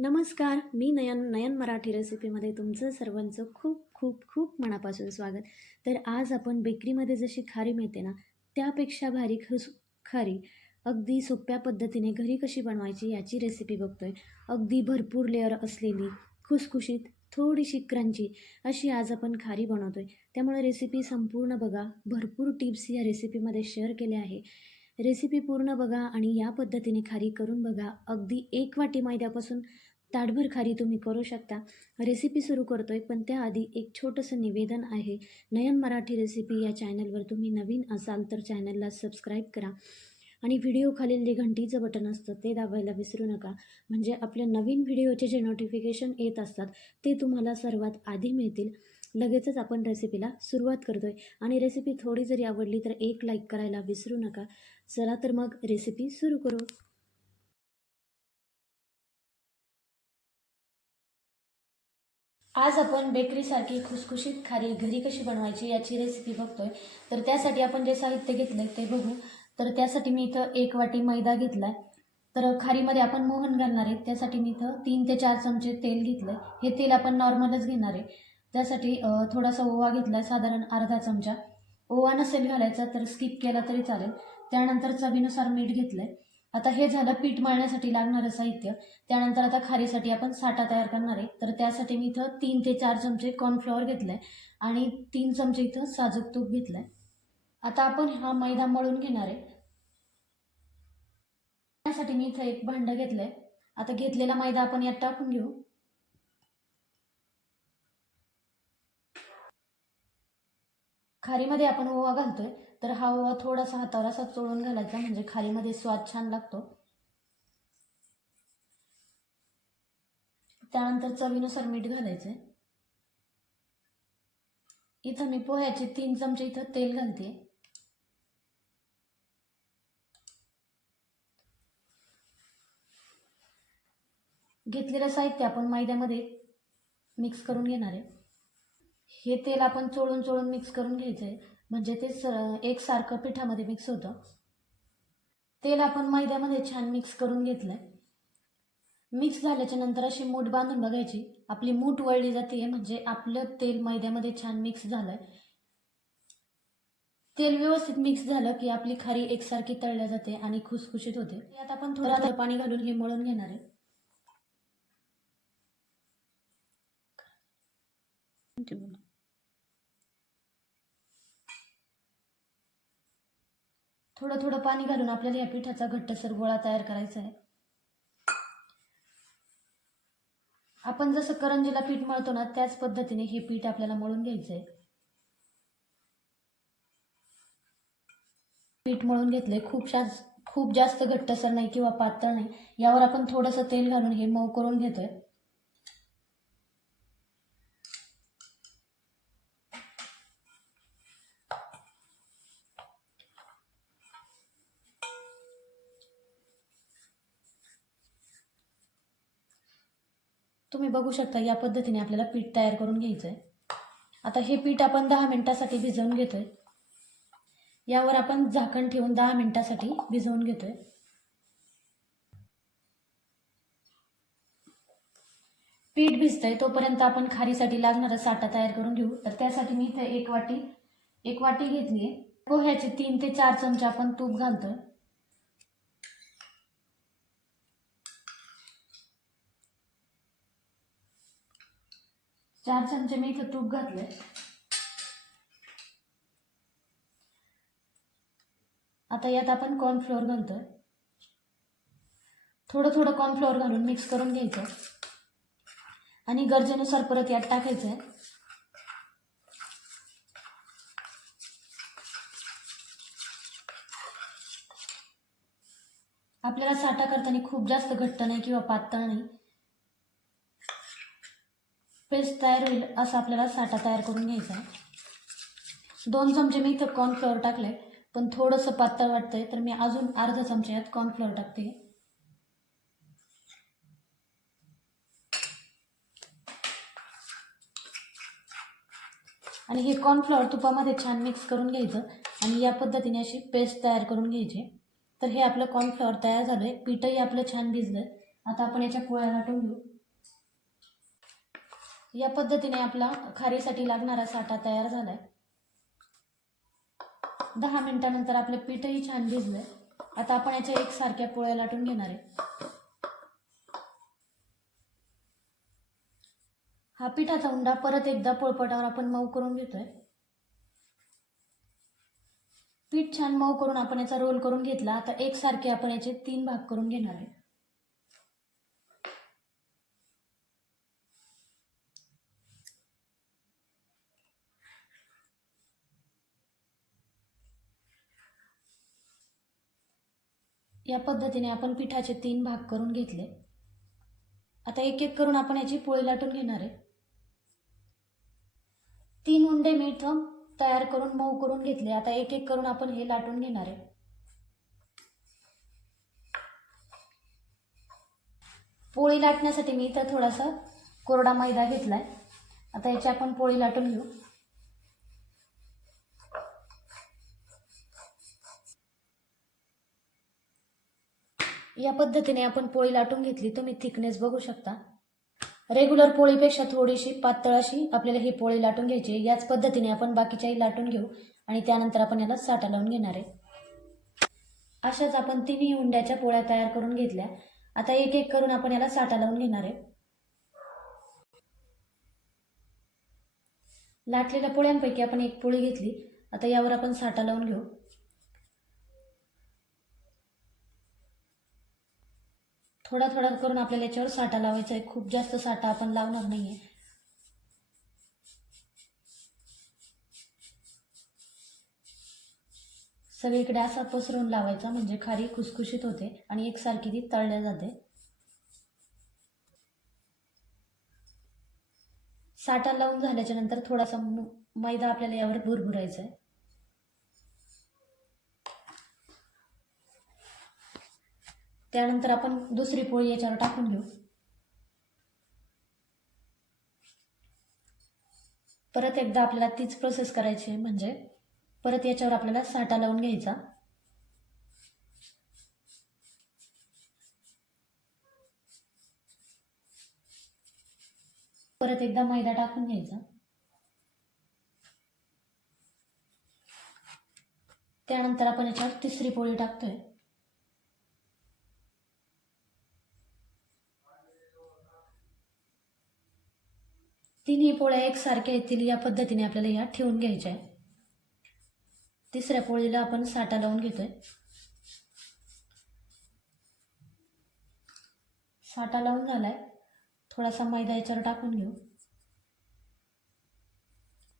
नमस्कार, मी नयन मराठी रेसिपीमध्ये तुमचं सर्वांचं खूप खूप खूप मनापासून स्वागत. तर आज आपण बेकरीमध्ये जशी खारी मिळते ना, त्यापेक्षा भारी खारी अगदी सोप्या पद्धतीने घरी कशी बनवायची याची रेसिपी बघतोय. अगदी भरपूर लेअर असलेली, खुसखुशीत, थोडीशी क्रंची अशी आज आपण खारी बनवतोय. त्यामुळे रेसिपी संपूर्ण बघा. भरपूर टिप्स या रेसिपीमध्ये शेअर केल्या आहे. रेसिपी पूर्ण बघा आणि या पद्धतीने खारी करून बघा. अगदी 1 वाटी मैद्यापासून ताटभर खारी तुम्ही करू शकता. रेसिपी सुरू करतोय, पण त्याआधी एक छोटंसं निवेदन आहे. नयन मराठी रेसिपी या चॅनलवर तुम्ही नवीन असाल तर चॅनलला सबस्क्राईब करा आणि व्हिडिओखालील जे घंटीचं बटन असतं ते दाबायला विसरू नका. म्हणजे आपल्या नवीन व्हिडिओचे जे नोटिफिकेशन येत असतात ते तुम्हाला सर्वात आधी मिळतील. लगेचच आपण रेसिपीला सुरुवात करतोय आणि रेसिपी थोडी जरी आवडली तर एक लाईक करायला विसरू नका. चला तर मग रेसिपी सुरू करू. आज आपण बेकरीसारखी खुसखुशीत खारी घरी कशी बनवायची याची रेसिपी बघतोय. तर त्यासाठी आपण जे साहित्य घेतलंय ते बघू. तर त्यासाठी मी इथं 1 वाटी मैदा घेतलाय. तर खारीमध्ये आपण मोहन घालणार आहे, त्यासाठी मी इथं 3 ते 4 चमचे तेल घेतलंय. हे तेल आपण नॉर्मलच घेणार आहे. त्यासाठी थोडासा ओवा घेतलाय, साधारण अर्धा चमचा. ओवा नसेल घालायचा तर स्किप केला तरी चालेल. त्यानंतर चवीनुसार मीठ घेतलंय. आता हे झालं पीठ मळण्यासाठी लागणारं साहित्य. त्यानंतर आता खारीसाठी आपण साठा तयार करणार आहे. तर त्यासाठी मी इथं 3 ते 4 चमचे कॉर्नफ्लॉवर घेतलंय आणि 3 चमचे इथं साजूक तूप घेतलंय. आता आपण हा मैदा मळून घेणार आहे. त्यासाठी मी इथं एक भांडं घेतलंय. आता घेतलेला मैदा आपण यात टाकून घेऊ. खारीमध्ये आपण ओवा घालतोय, तर हा ओवा थोडासा हातावर असा चोळून घालायचा, म्हणजे खारीमध्ये स्वाद छान लागतो. त्यानंतर चवीनुसार मीठ घालायचंय. इथं मी पोह्याचे 3 चमचे इथं तेल घालते. घेतलेलं साहित्य आपण मैद्यामध्ये मिक्स करून घेणार आहे. हे तेल आपण चोळून चोळून मिक्स करून घ्यायचं आहे, म्हणजे ते एकसारखं पिठामध्ये मिक्स होतं. तेल आपण मैद्यामध्ये छान मिक्स करून घेतलंय. मिक्स झाल्याच्या नंतर अशी मूठ बांधून बघायची. आपली मूठ वळली जाते, म्हणजे आपलं तेल मैद्यामध्ये छान मिक्स झालंय. तेल व्यवस्थित मिक्स झालं की आपली खारी एकसारखी तळल्या जाते आणि खुसखुशीत होते. यात आपण थोडं पाणी घालून हे मळून घेणार आहे. थोडं थोडं पाणी घालून आपल्याला या पिठाचा घट्टसर गोळा तयार करायचा आहे. आपण जसं करंजीला पीठ मळतो ना, त्याच पद्धतीने हे पीठ आपल्याला मळून घ्यायचं आहे. पीठ मळून घेतले. खूप जास्त घट्टसर नाही किंवा पातळ नाही. यावर आपण थोडंसं तेल घालून हे मऊ करून घेतोय. तुम्ही बघू शकता या पद्धतीने आपल्याला पीठ तयार करून घ्यायचं आहे. आता हे पीठ आपण 10 मिनिटासाठी भिजवून घेतोय. यावर आपण झाकण ठेवून 10 मिनिटासाठी भिजवून घेतोय. पीठ भिजतंय तोपर्यंत आपण खारीसाठी लागणारा साठा तयार करून घेऊ. तर त्यासाठी मी इथे एक वाटी घेतली आहे. पोह्याचे 3 ते 4 चमचे आपण तूप घालतोय. चार चमचे मी इथं तूप घातलंय. आता यात आपण कॉर्नफ्लोअर घालतोय. थोडं थोडं कॉर्नफ्लोअर घालून मिक्स करून घ्यायचं आणि गरजेनुसार परत यात टाकायचं आहे. आपल्याला साठा करताना खूप जास्त घट्ट नाही किंवा पातळ नाही, पेस्ट तयार होईल असं आपल्याला साठा तयार करून घ्यायचा आहे. 2 चमचे मी इथं कॉर्नफ्लोअर टाकले, पण थोडंसं पातळ वाटतंय तर मी अजून अर्धा चमचा यात कॉर्नफ्लोअर टाकते. आणि हे कॉर्नफ्लोअर तुपामध्ये छान मिक्स करून घ्यायचं आणि या पद्धतीने अशी पेस्ट तयार करून घ्यायची. तर हे आपलं कॉर्नफ्लोअर तयार झालंय. पीठही आपलं छान भिजलंय. आता आपण याच्या पोळ्या लाटून घेऊ. या पद्धतीने आपला खारीसाठी लागणारा साठा तयार झालाय. 10 मिनिटानंतर आपलं पीठही छान भिजलंय. आता आपण याच्या एकसारख्या पोळ्या लाटून घेणार आहे. हा पिठाचा उंडा परत एकदा पोळपाटावर आपण मऊ करून घेतोय. पीठ छान मऊ करून आपण याचा रोल करून घेतला. आता एकसारखे आपण याचे 3 भाग करून घेणार आहे. या पद्धतीने आपण पिठाचे 3 भाग करून घेतले. आता एक एक करून आपण याची पोळी लाटून घेणार आहे. 3 उंडे मी इथं तयार करून मऊ करून घेतले. आता एक एक करून आपण हे लाटून घेणार आहे. पोळी लाटण्यासाठी मी इथं थोडासा कोरडा मैदा घेतलाय. आता याची आपण पोळी लाटून घेऊ. या पद्धतीने आपण पोळी लाटून घेतली. तुम्ही थिकनेस बघू शकता. रेग्युलर पोळीपेक्षा थोडीशी पातळ अशी आपल्याला ही पोळी लाटून घ्यायची. याच पद्धतीने आपण बाकीच्याही लाटून घेऊ आणि त्यानंतर आपण याला साठा लावून घेणार आहे. अशाच आपण 3 उंड्याच्या पोळ्या तयार करून घेतल्या. आता एक एक करून आपण याला साठा लावून घेणार आहे. लाटलेल्या पोळ्यांपैकी आपण एक पोळी घेतली. आता यावर आपण साठा लावून घेऊ. थोडा थोडा करून आपल्याला याच्यावर साठा लावायचा आहे. खूप जास्त साठा आपण लावणार नाहीये. सगळीकडे असा पसरून लावायचा म्हणजे खारी खुसखुशीत होते आणि एकसारखी ती तळल्या जाते. साठा लावून झाल्याच्या नंतर थोडासा मैदा आपल्याला यावर भुरभुरायचा आहे. त्यानंतर आपण दुसरी पोळी याच्यावर टाकून घेऊ. परत एकदा आपल्याला तीच प्रोसेस करायची आहे. म्हणजे परत याच्यावर आपल्याला साठा लावून घ्यायचा. परत एकदा मैदा टाकून घ्यायचा. त्यानंतर आपण याच्यावर तिसरी पोळी टाकतोय. तिन्ही पोळ्या एकसारख्या येतील या पद्धतीने आपल्याला या ठेवून घ्यायच्या आहे. तिसऱ्या पोळीला आपण साठा लावून घेतोय. साठा लावून झालाय. थोडासा मैदा याच्यावर टाकून घेऊ.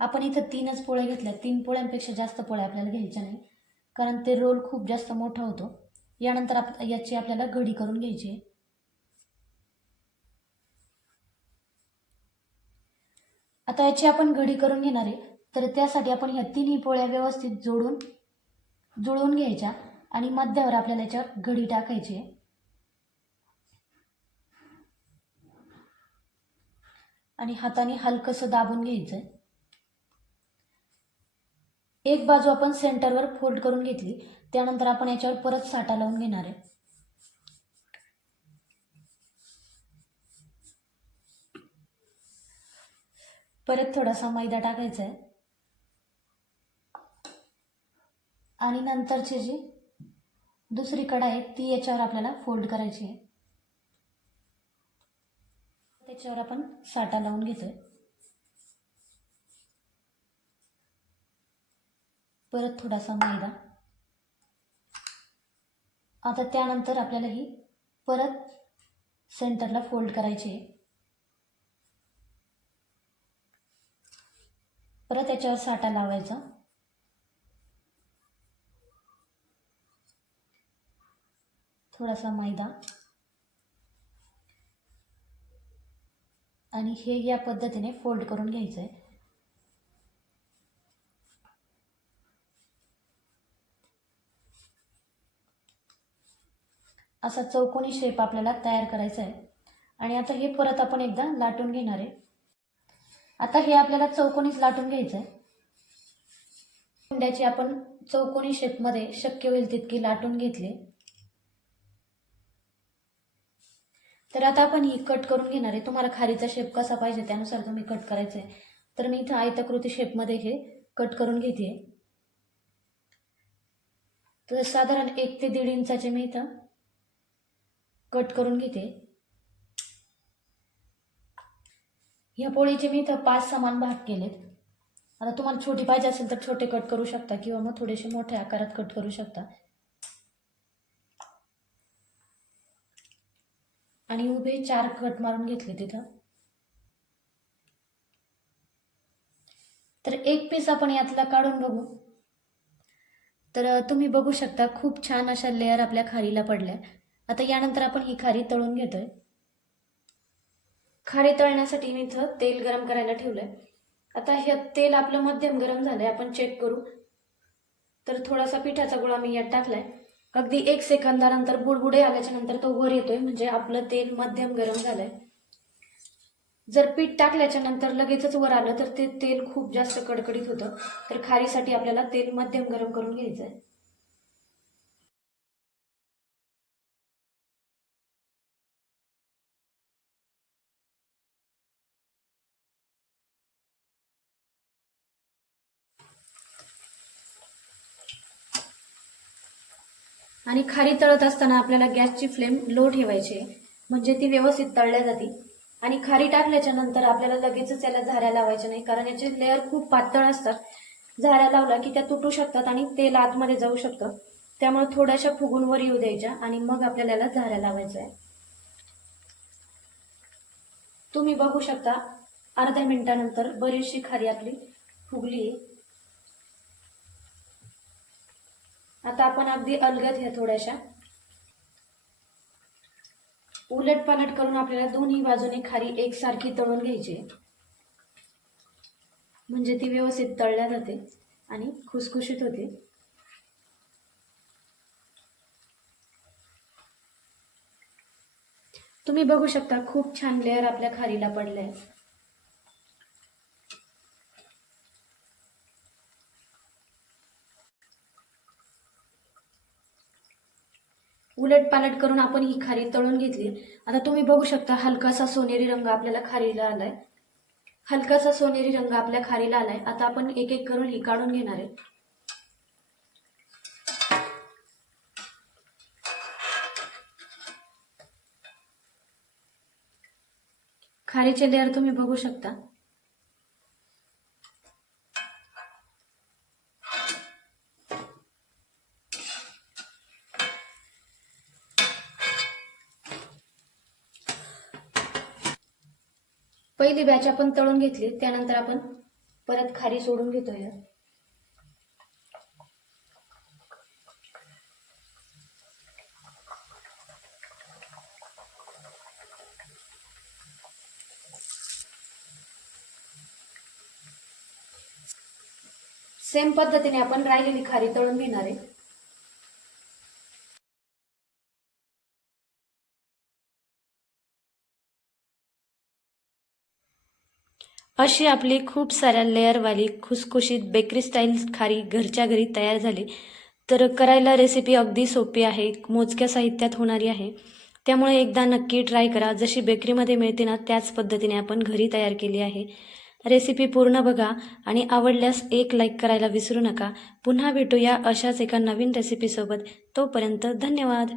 आपण इथं 3च पोळ्या घेतल्या. 3 पोळ्यांपेक्षा जास्त पोळ्या आपल्याला घ्यायच्या नाही, कारण ते रोल खूप जास्त मोठा होतो. यानंतर याची आपल्याला घडी करून घ्यायची आहे. आता याची आपण घडी करून घेणार आहे. तर त्यासाठी आपण ह्या 3ही पोळ्या व्यवस्थित जुळवून घ्यायच्या आणि मध्यावर आपल्याला याच्यावर घडी टाकायची आहे. आणि हाताने हलकंसं दाबून घ्यायचं आहे. एक बाजू आपण सेंटरवर फोल्ड करून घेतली. त्यानंतर आपण याच्यावर परत साठा लावून घेणार आहे. परत थोडासा मैदा टाकायचा आहे आणि नंतरची जी दुसरी कढाई आहे ती याच्यावर आपल्याला फोल्ड करायची आहे. त्याच्यावर आपण साठा लावून घेतोय. परत थोडासा मैदा. आता त्यानंतर आपल्याला ही परत सेंटरला फोल्ड करायची आहे. परत याच्यावर साठा लावायचा. थोडासा मैदा आणि हे या पद्धतीने फोल्ड करून घ्यायचं आहे. असा चौकोनी शेप आपल्याला तयार करायचा आहे. आणि आता हे परत आपण एकदा लाटून घेणार आहे. आता हे आपल्याला चौकोनीच लाटून घ्यायचं आहे. उंड्याची आपण चौकोनी शेपमध्ये शक्य होईल तितकी लाटून घेतली. तर आता आपण ही कट करून घेणार आहे. तुम्हाला खारीचा शेप कसा पाहिजे त्यानुसार तुम्ही कट करायचं आहे. तर मी इथं आयताकृती शेपमध्ये हे कट करून घेते. तर साधारण 1 ते 1.5 इंचाचे मी इथं कट करून घेते. ह्या पोळीचे मी इथं 5 समान भाग केलेत. आता तुम्हाला छोटी पाहिजे असेल तर छोटे कट करू शकता किंवा मग थोडेसे मोठ्या आकारात कट करू शकता. आणि उभे 4 कट मारून घेतले तिथं. तर एक पीस आपण यातला काढून बघू. तर तुम्ही बघू शकता खूप छान अशा लेअर आपल्या खारीला पडल्या. आता यानंतर आपण ही खारी तळून घेतोय. खारी तळण्यासाठी मी इथं तेल गरम करायला ठेवलंय. आता हे तेल आपलं मध्यम गरम झालंय, आपण चेक करू. तर थोडासा पिठाचा गोळा मी यात टाकलाय. अगदी 1 सेकंदानंतर बुडबुडे आल्याच्या नंतर तो वर येतोय, म्हणजे आपलं तेल मध्यम गरम झालंय. जर पीठ टाकल्याच्या नंतर लगेचच वर आलं तर ते तेल खूप जास्त कडकडीत होतं. तर खारीसाठी आपल्याला तेल मध्यम गरम करून घ्यायचं आहे. आणि खारी तळत असताना आपल्याला गॅसची फ्लेम लो ठेवायची आहे, म्हणजे ती व्यवस्थित तळल्या जाते. आणि खारी टाकल्याच्या नंतर आपल्याला लगेचच याला झाऱ्या लावायच्या नाही, कारण याचे लेअर खूप पातळ असतात. झाऱ्या लावला की त्या तुटू शकतात आणि तेल आतमध्ये जाऊ शकतं. त्यामुळे थोड्याशा फुगून वर येऊ द्यायच्या आणि मग आपल्याला याला झाऱ्या लावायच्या आहे. तुम्ही बघू शकता अर्ध्या मिनिटानंतर बरीचशी खारी आपली फुगली आहे. आता आपण अगदी अलगद ह्या थोड्याशा उलट पालट करून आपल्याला दोन्ही बाजूने खारी एकसारखी तळून घ्यायची, म्हणजे ती व्यवस्थित तळल्या जाते आणि खुसखुशीत होते. तुम्ही बघू शकता खूप छान लेअर आपल्या खारीला पडले. उलट पालट करून आपण ही खारी तळून घेतली. आता तुम्ही बघू शकता हलकासा सोनेरी रंग आपल्याला खारीला आलाय. हलकासा सोनेरी रंग आपल्या खारीला आलाय. आता आपण एक एक करून ही काढून घेणार आहे. खारीचे लेअर तुम्ही बघू शकता. पहिली बॅच आपण तळून घेतली, त्यानंतर आपण परत खारी सोडून घेतोय. सेम पद्धतीने आपण राहिलेली खारी तळून घेणार आहे. अशी आपली खूप साऱ्या लेअरवाली खुसखुशीत बेकरी स्टाईल खारी घरच्या घरी तयार झाली. तर करायला रेसिपी अगदी सोपी आहे, मोजक्या साहित्यात होणारी आहे. त्यामुळे एकदा नक्की ट्राय करा. जशी बेकरीमध्ये मिळते ना त्याच पद्धतीने आपण घरी तयार केली आहे. रेसिपी पूर्ण बघा आणि आवडल्यास एक लाईक करायला विसरू नका. पुन्हा भेटूया अशाच एका नवीन रेसिपीसोबत. तोपर्यंत धन्यवाद.